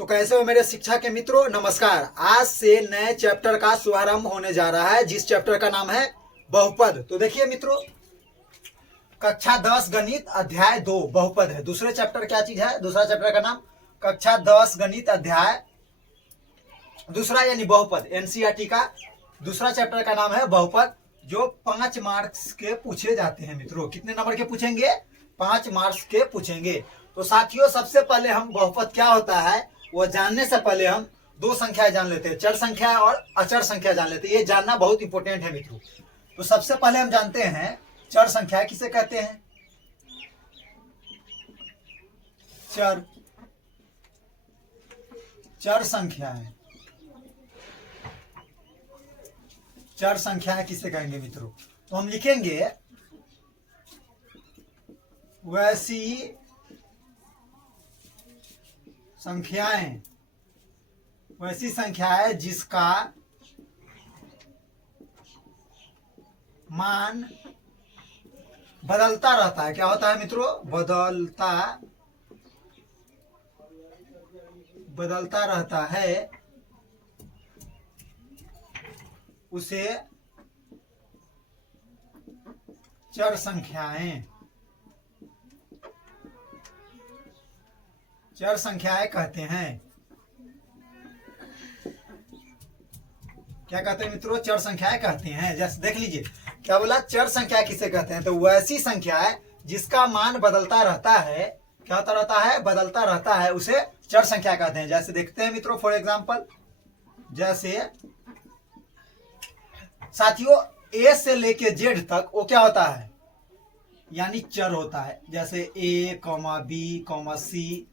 तो कैसे हो मेरे शिक्षा के मित्रों, नमस्कार। आज से नए चैप्टर का शुभारंभ होने जा रहा है, जिस चैप्टर का नाम है बहुपद। तो देखिए मित्रों, कक्षा 10 गणित अध्याय 2 बहुपद है। दूसरे चैप्टर क्या चीज है? दूसरा चैप्टर का नाम कक्षा 10 गणित अध्याय दूसरा यानी बहुपद। एनसीईआरटी का दूसरा चैप्टर का नाम है बहुपद, जो 5 मार्क्स के पूछे जाते हैं। मित्रों कितने नंबर के पूछेंगे? 5 मार्क्स के पूछेंगे। तो साथियों, सबसे पहले हम बहुपद क्या होता है वो जानने से पहले हम दो संख्याएं जान लेते हैं, चर संख्या और अचर संख्या जान लेते हैं। ये जानना बहुत इंपॉर्टेंट है मित्रों। तो सबसे पहले हम जानते हैं चर संख्या किसे कहते हैं। चर संख्याएं चर संख्याएं किसे कहेंगे मित्रों? तो हम लिखेंगे वैसी संख्याएं जिसका मान बदलता रहता है। क्या होता है मित्रों? बदलता रहता है, उसे चर संख्याएं कहते हैं। क्या कहते हैं मित्रों? चर संख्याएं कहते हैं। जैसे देख लीजिए क्या बोला, चर संख्या किसे कहते हैं? तो वैसी संख्या है जिसका मान बदलता रहता है। क्या होता रहता है? बदलता रहता है, उसे चर संख्या कहते हैं। जैसे देखते हैं मित्रों, फॉर एग्जाम्पल, जैसे साथियों ए से लेके जेड तक वो क्या होता है? यानी चर होता है। जैसे A comma B comma C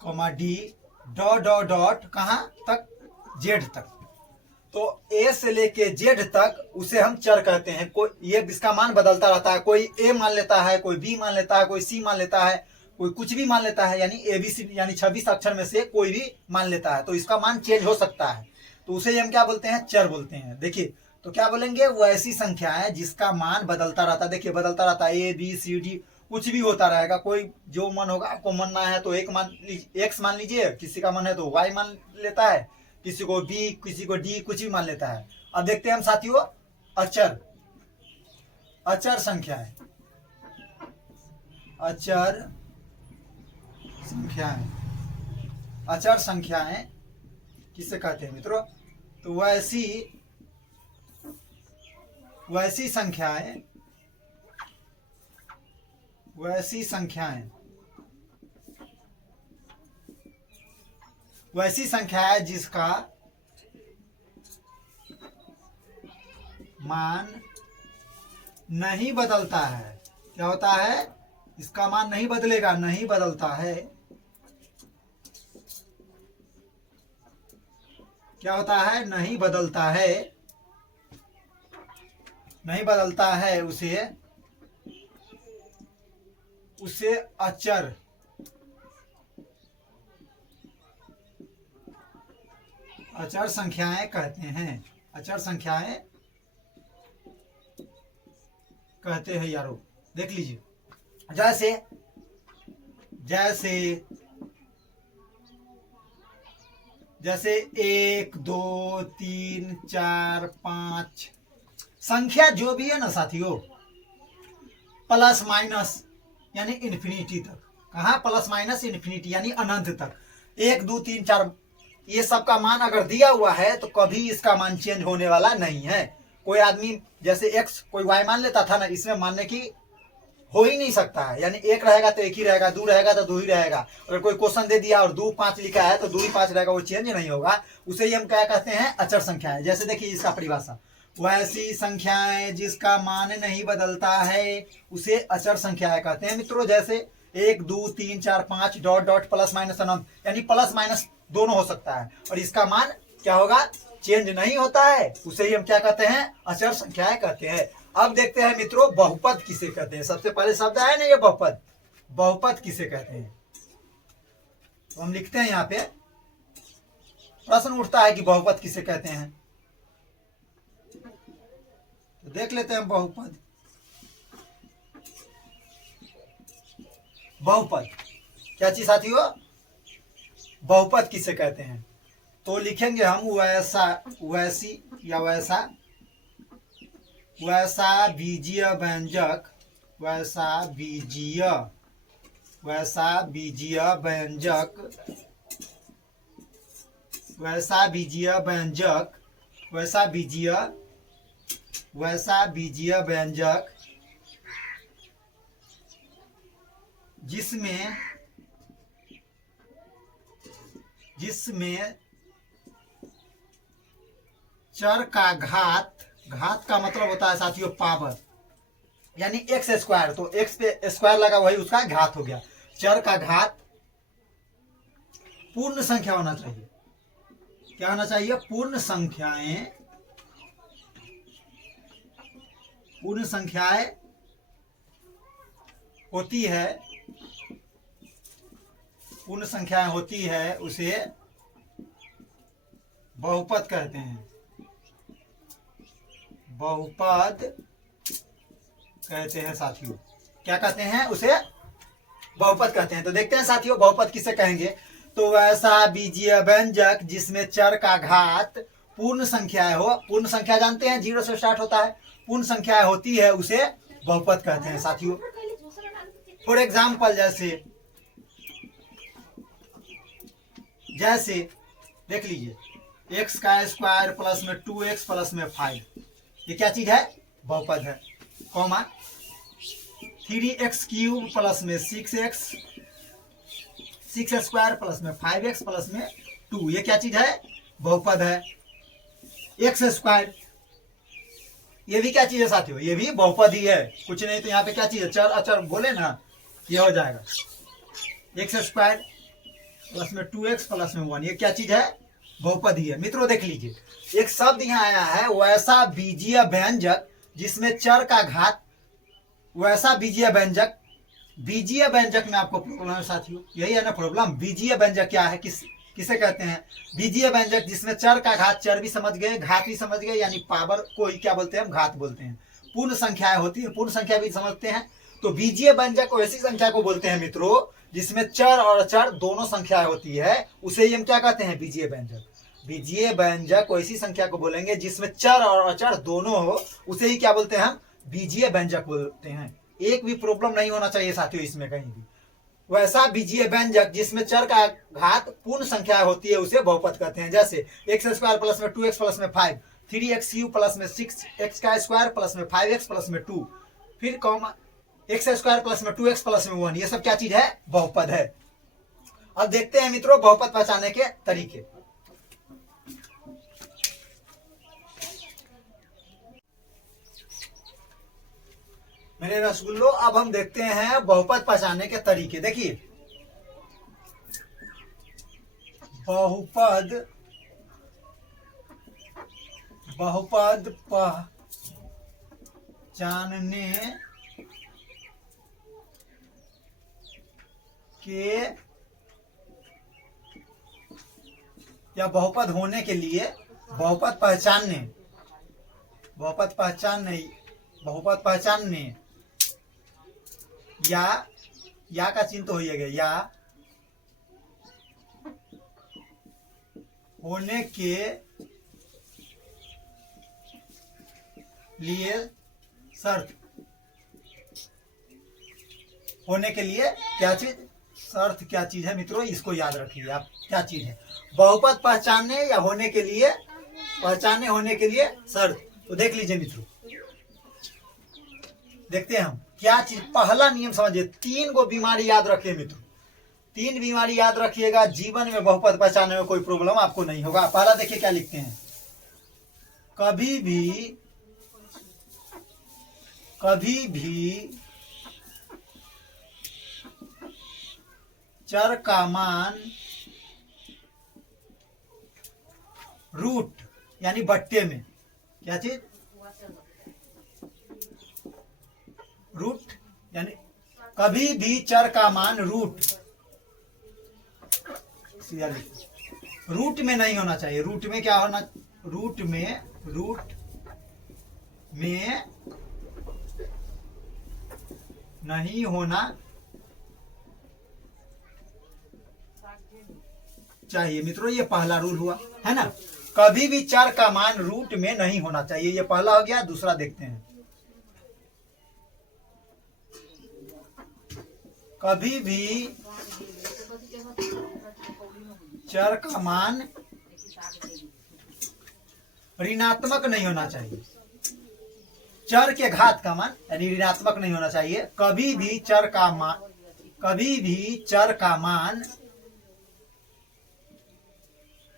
comma D dot dot dot कहाँ तक? जेड तक। तो ए से लेके जेड तक उसे हम चर कहते हैं। कोई ये इसका मान बदलता रहता है। कोई ए मान लेता है, कोई बी मान लेता है, कोई सी मान लेता है, कोई कुछ भी मान लेता है। यानी एबीसी यानी 26 अक्षर में से कोई भी मान लेता है। तो इसका मान चेंज हो सकता है, तो उसे हम क्या बोलते हैं? चर बोलते हैं। देखिए तो क्या बोलेंगे? वो ऐसी संख्या है जिसका मान बदलता रहता है। देखिए बदलता रहता है, ए बी सी डी कुछ भी होता रहेगा। कोई जो मन होगा, आपको मानना है तो एक्स मान लीजिए, किसी का मन है तो वाई मान लेता है, किसी को बी किसी को डी कुछ भी मान लेता है। अब देखते हैं हम साथियों अचर संख्याएं अचर संख्याएं किसे कहते हैं मित्रों? तो वैसी संख्याएं जिसका मान नहीं बदलता है। क्या होता है? इसका मान नहीं बदलेगा, नहीं बदलता है। क्या होता है? नहीं बदलता है, उसे अचर संख्याएं कहते हैं। अचर संख्याएं कहते हैं यारो। देख लीजिए जैसे 1 2 3 4 5 संख्या जो भी है ना साथियों, प्लस माइनस यानी इन्फिनिटी तक। कहाँ? प्लस माइनस इन्फिनिटी यानी अनंत तक। 1 2 3 4 ये सबका मान अगर दिया हुआ है तो कभी इसका मान चेंज होने वाला नहीं है। कोई आदमी जैसे एक्स कोई वाई मान लेता था ना, इसमें मानने की हो ही नहीं सकता है। यानी 1 रहेगा तो 1 ही रहेगा, 2 रहेगा तो 2 ही रहेगा। अगर कोई क्वेश्चन दे दिया और 2 5 लिखा है तो 2 ही 5 रहेगा, वो चेंज नहीं होगा। उसे ही हम क्या कहते हैं? अचर संख्याएं। जैसे देखिए इसका परिभाषा, वैसी संख्याएं जिसका मान नहीं बदलता है उसे अचर संख्याएं कहते हैं मित्रों। जैसे 1 2 3 4 5 डॉट डॉट प्लस माइनस अनंत, यानी प्लस माइनस दोनों हो सकता है और इसका मान क्या होगा? चेंज नहीं होता है। उसे ही हम क्या कहते हैं? अचर संख्याएं कहते हैं। अब देखते हैं मित्रों बहुपद किसे कहते हैं। सबसे पहले शब्द है ना ये बहुपद किसे कहते हैं? तो हम लिखते हैं यहाँ पे, प्रश्न उठता है कि बहुपद किसे कहते हैं। तो देख लेते हैं बहुपद। बहुपद क्या चीज साथियों? बहुपद किसे कहते हैं? तो लिखेंगे हम वैसा, वैसी या वैसा, वैसा बीजीय व्यंजक, वैसा बीजीय, वैसा बीजीय व्यंजक, वैसा बीजीय व्यंजक, वैसा बीजीय, वैसा बीजीय व्यंजक जिसमें, जिसमें चर का घात, घात का मतलब होता है साथियों पावर, यानी एक्स स्क्वायर, तो एक्स पे स्क्वायर लगा वही उसका घात हो गया। चर का घात पूर्ण संख्या होना चाहिए। क्या होना चाहिए? पूर्ण संख्याएं, पूर्ण संख्याएं होती है, पूर्ण संख्याएं होती है उसे बहुपद कहते हैं, बहुपद कहते हैं साथियों। क्या कहते हैं? उसे बहुपद कहते हैं। तो देखते हैं साथियों बहुपद किसे कहेंगे। तो वैसा बीजीय व्यंजक जिसमें चर का घात पूर्ण संख्याएं हो, पूर्ण संख्या जानते हैं 0 से स्टार्ट होता है, पूर्ण संख्याएं होती है उसे बहुपद कहते हैं साथियों। फॉर एग्जाम्पल जैसे देख लीजिए एक्स का स्क्वायर प्लस में 2x प्लस में 5, ये क्या चीज है? बहुपद है। कॉमा 3x क्यूब प्लस में 6x, 6 स्क्वायर प्लस में 5x प्लस में 2, ये क्या चीज है? बहुपद है। एक्स स्क्वायर, ये भी क्या चीज है साथियों? ये भी बहुपद ही है, कुछ नहीं। तो यहाँ पे क्या चीज है? चर अचर बोले ना, ये हो जाएगा एक्स स्क्वायर प्लस में 2x प्लस में 1, ये क्या चीज है? बहुपद ही है। मित्रों देख लीजिए एक शब्द यहाँ आया है वैसा बीजीय व्यंजक जिसमें चर का घात, वैसा बीजीय व्यंजक, बीजीय व्यंजक में आपको प्रॉब्लम है साथियों, यही है ना प्रॉब्लम। बीजीय व्यंजक क्या है, किसे कहते हैं? बीजीय व्यंजक जिसमें चर का घात, चर भी समझ गए, घात भी समझ गए, यानी पावर को ही क्या बोलते हैं? हम घात बोलते हैं। पूर्ण संख्याएं होती है, पूर्ण संख्या भी समझते हैं। तो बीजीय व्यंजक ऐसी संख्या को बोलते हैं मित्रों जिसमें चर और अचर दोनों संख्याएं होती है, उसे ही हम क्या कहते हैं? बीजीय व्यंजक। बीजीय व्यंजक ऐसी संख्या को बोलेंगे जिसमें चर और अचर दोनों हो, उसे ही क्या बोलते हैं? हम बीजीय व्यंजक बोलते हैं। एक भी प्रॉब्लम नहीं होना चाहिए साथियों इसमें कहीं भी। वैसा बीजीय व्यंजक जिसमें चर का घात पूर्ण संख्या होती है उसे बहुपद कहते हैं। जैसे एक्स स्क्वायर प्लस में 2x प्लस में 5, 3x क्यूब प्लस में 6x का स्क्वायर प्लस में 5x प्लस में 2, फिर कॉमा एक्स स्क्वायर प्लस में 2x प्लस में 1, ये सब क्या चीज है? बहुपद है। अब देखते हैं मित्रों बहुपद पहचानने के तरीके। मेरे रसगुल्लो अब हम देखते हैं बहुपद पहचानने के तरीके। देखिए बहुपद, बहुपद पहचानने के या बहुपद होने के लिए, बहुपद पहचानने, बहुपद पहचानने, बहुपद पहचानने या का चिन्ह तो हो गया, या होने के लिए शर्त, होने के लिए क्या चीज? शर्त क्या चीज है मित्रों? इसको याद रखिए आप, क्या चीज है? बहुपद पहचानने या होने के लिए, पहचानने होने के लिए शर्त। तो देख लीजिए मित्रों, देखते हैं हम क्या चीज। पहला नियम समझिए, 3 गो बीमारी याद रखिए मित्रों, 3 बीमारी याद रखिएगा, जीवन में बहुपद पहचानने में कोई प्रॉब्लम आपको नहीं होगा। पहला देखिए क्या लिखते हैं, कभी भी चर का मान रूट यानी बट्टे में, क्या चीज? रूट, यानी कभी भी चर का मान रूट में नहीं होना चाहिए। रूट में क्या होना? रूट में नहीं होना चाहिए। मित्रों ये पहला रूल हुआ है ना, कभी भी चर का मान रूट में नहीं होना चाहिए, ये पहला हो गया। दूसरा देखते हैं, कभी भी चर का मान ऋणात्मक नहीं होना चाहिए, चर के घात का मान यानी ऋणात्मक नहीं होना चाहिए। कभी भी चर का मान, कभी भी चर का मान,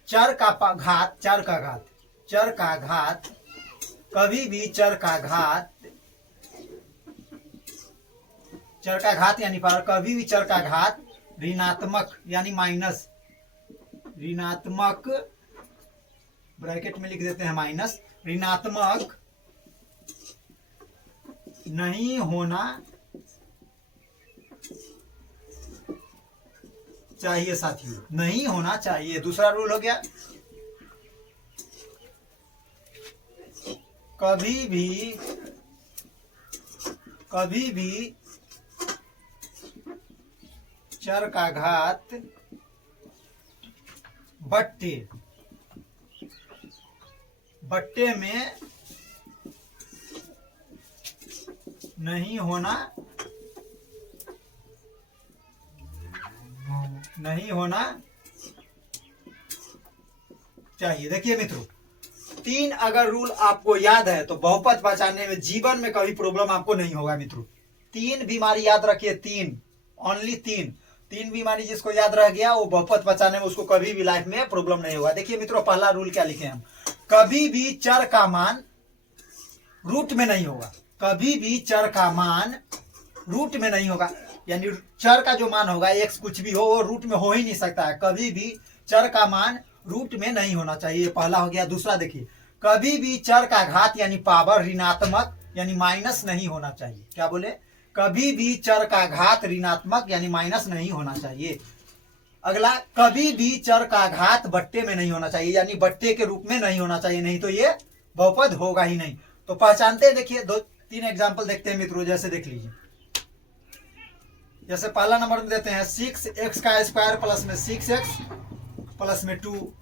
चर का घात, चर का घात, चर का घात, कभी भी चर का घात, चर का घात यानी पर, कभी भी चर का घात ऋणात्मक यानी माइनस, ऋणात्मक ब्रैकेट में लिख देते हैं माइनस, ऋणात्मक नहीं होना चाहिए साथियों, नहीं होना चाहिए। दूसरा रूल हो गया, कभी भी चर का घात बट्टे में नहीं होना चाहिए। देखिए मित्रों, तीन अगर रूल आपको याद है तो बहुपद पहचानने में जीवन में कभी प्रॉब्लम आपको नहीं होगा। मित्रों तीन बीमारी याद रखिए, तीन, ओनली तीन बीमारी जिसको याद रह गया वो बहुपद पहचानने में उसको कभी भी लाइफ में प्रॉब्लम नहीं होगा। देखिए मित्रों, पहला रूल क्या लिखे हम, कभी भी चर का मान रूट में नहीं होगा, कभी भी चर का मान रूट में नहीं होगा, यानी चर का जो मान होगा एक्स कुछ भी हो वो रूट में हो ही नहीं सकता है। कभी भी चर का मान रूट में नहीं होना चाहिए, पहला हो गया। दूसरा देखिए, कभी भी चर का घात यानी पावर ऋणात्मक यानी माइनस नहीं होना चाहिए। क्या बोले, कभी भी चर का घात ऋणात्मक यानी माइनस नहीं होना चाहिए। अगला, कभी भी चर का घात बट्टे में नहीं होना चाहिए, यानी बट्टे के रूप में नहीं होना चाहिए, नहीं तो ये बहुपद होगा ही नहीं। तो पहचानते हैं, देखिए दो तीन एग्जाम्पल देखते हैं मित्रों। जैसे देख लीजिए, जैसे पहला नंबर में देते हैं 6x का स्क्वायर प्लस में 6x प्लस में 2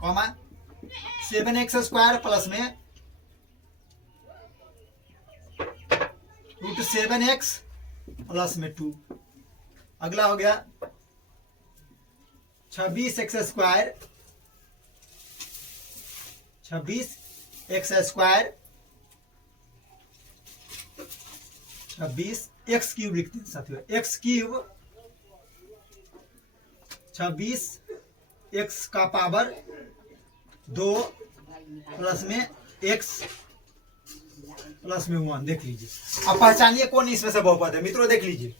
कॉमा 7x स्क्वायर प्लस में रूट 7x प्लस में 2। अगला हो गया 26x square, 26x square 26 x cube लिखते हैं साथियों, एक्स क्यूब 26 एक्स का पावर 2 प्लस में एक्स प्लस में 1। देख लीजिए, अब पहचानिए कौन इसमें से बहुपद है। मित्रों देख लीजिए,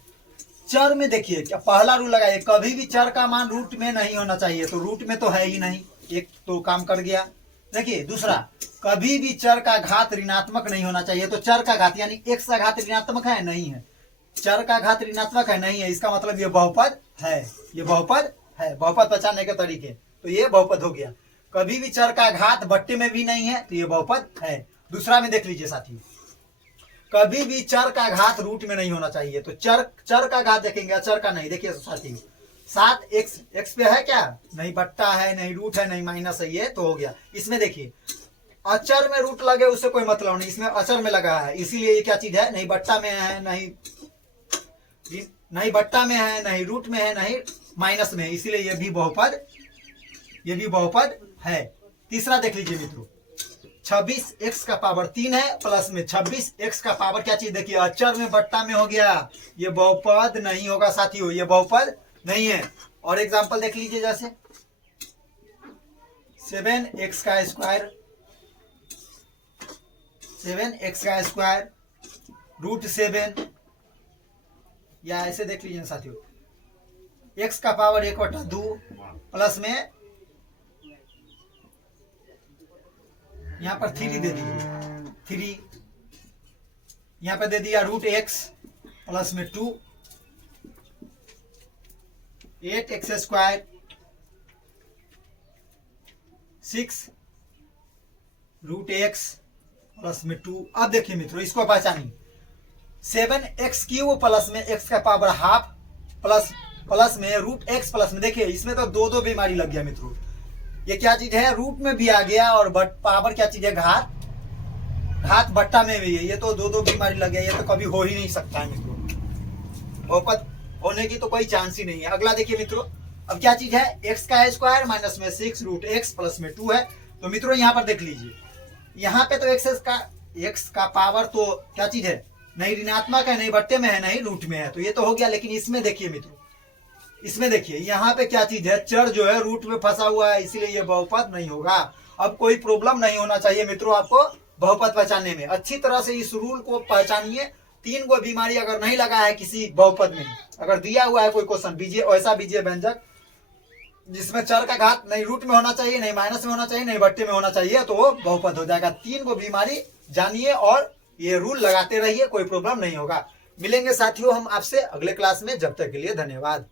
चर में देखिए क्या पहला रूल लगाइए, कभी भी चर का मान रूट में नहीं होना चाहिए, तो रूट में तो है ही नहीं, एक तो काम कर गया। देखिए दूसरा, कभी भी चर का घात ऋणात्मक नहीं होना चाहिए, तो चर का घात यानी एक्स का घात ऋणात्मक है नहीं है, चर का घात ऋणात्मक है नहीं है, इसका मतलब ये बहुपद है, ये बहुपद है। बहुपद पहचानने के तरीके, तो ये बहुपद हो गया। कभी भी चर का घात बट्टे में भी नहीं है, तो ये बहुपद है। दूसरा में देख लीजिए साथी, कभी भी चर का घात रूट में नहीं होना चाहिए, तो चर का घात देखेंगे, अचर का नहीं। देखिए साथी 7x, एक्स पे है क्या, नहीं बट्टा है, नहीं रूट है, नहीं माइनस है, ये तो हो गया। इसमें देखिए अचर में रूट लगे उससे कोई मतलब नहीं, इसमें अचर में लगा है, इसीलिए ये क्या चीज है, नहीं बट्टा में है, नहीं बट्टा में है, नहीं रूट में है, नहीं माइनस में है, इसीलिए ये भी बहुपद है। तीसरा देख लीजिए मित्रों, 26x का पावर 3 है प्लस में 26x का पावर क्या चीज, देखिए अचर में बट्टा में हो गया, ये बहुपद नहीं होगा साथियों, ये बहुपद नहीं है। और एग्जांपल देख लीजिए, जैसे 7x का स्क्वायर, 7x का स्क्वायर रूट 7, या ऐसे देख लीजिए साथियों, x का पावर 1/2 प्लस में यहां पर 3 दे दीजिए, 3 यहां पर दे दिया रूट x प्लस में 2, 8x square 6 root x plus में 2। अब देखिए मित्रों, इसको पहचानिए, 7x क्यूब प्लस में x का पावर हाफ प्लस प्लस में रूट एक्स प्लस में, देखिए इसमें तो दो दो बीमारी लग गया मित्रों। ये क्या चीज है, रूट में भी आ गया और पावर क्या चीज है, घात, घात बट्टा में भी है, ये तो दो दो बीमारी लग गया, ये तो कभी हो ही नहीं सकता है मित्रों, बहुपद होने की तो कोई चांस ही नहीं है। अगला देखिए मित्रों, अब क्या चीज है, एक्स का स्क्वायर माइनस में 6 रूट एक्स प्लस में 2 है। तो मित्रों यहाँ पर देख लीजिए, यहाँ पे तो एक्स का पावर तो क्या चीज है, नहीं ऋणात्मक है, नहीं बट्टे में है, नहीं रूट में है, तो ये तो हो गया। लेकिन इसमें देखिए मित्रों, इसमें देखिए यहाँ पे क्या चीज है, चर जो है रूट में फंसा हुआ है, इसीलिए ये बहुपद नहीं होगा। अब कोई प्रॉब्लम नहीं होना चाहिए मित्रों आपको बहुपद पहचानने में। अच्छी तरह से इस रूल को पहचानिए। 3 गो बीमारी अगर नहीं लगा है किसी बहुपद में, अगर दिया हुआ है कोई क्वेश्चन बीजीय, ऐसा बीजीय व्यंजक जिसमें चर का घात नहीं रूट में होना चाहिए, नहीं माइनस में होना चाहिए, नहीं बट्टे में होना चाहिए, तो वो बहुपद हो जाएगा। 3 गो बीमारी जानिए और ये रूल लगाते रहिए, कोई प्रॉब्लम नहीं होगा। मिलेंगे साथियों हम आपसे अगले क्लास में, जब तक के लिए धन्यवाद।